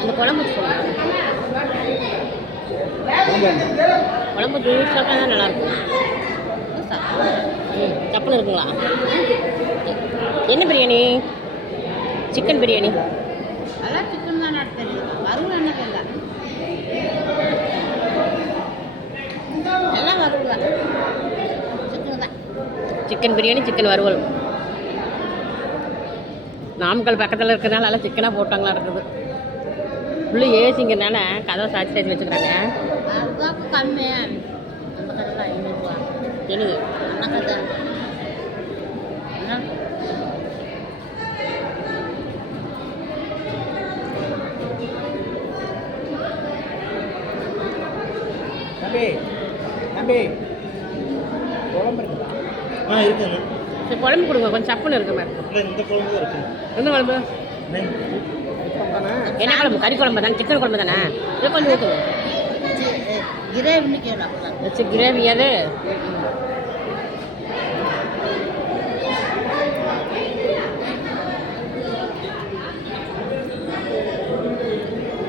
அந்த குழம்பு குழம்பு ஜூஸாக தான் நல்லாயிருக்கும். தப்புன்னு இருக்குங்களா? என்ன பிரியாணி? சிக்கன் பிரியாணி. அதான் சிக்கன் தான் தெரியுது. வறுவல் என்ன இல்லை, எல்லாம் வறுவல் தான். சிக்கன் தான். சிக்கன் பிரியாணி, சிக்கன் வறுவல். நாமக்கல் பக்கத்தில் இருக்கிறதுனால எல்லாம் சிக்கனாக போட்டாங்களா இருக்குது. ஃபுல்லு ஏசிங்கிறனால கதவை சாட்சி சாட்சி வச்சுக்கிறாங்க. அதுதான் கம்மி. அந்த கடையில் 500 ரூபா. என்னது? அந்த கடை தம்பி தம்பி குழம்பு இருக்குதா? இருக்குங்க. சரி குழம்பு கொடுங்க, கொஞ்சம் சப்புன்னு இருக்க மாதிரி. இந்த குழம்பு தான் இருக்கு. என்ன குழம்பு? என்ன குழம்பு? கறி குழம்பு தானே? சிக்கன் குழம்பு தானே? இது கொஞ்சம் ஊற்றுங்க. கிரேவின்னு கேட்கலாம். கிரேவி அது?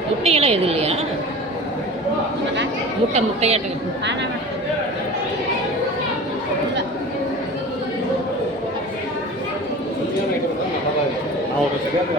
முட்டையெல்லாம் எதுவும் இல்லையா? முட்டையாட்டு சரியான ஐட்டம் தான், நல்லா இருக்கு. நான் ஒரு சரியான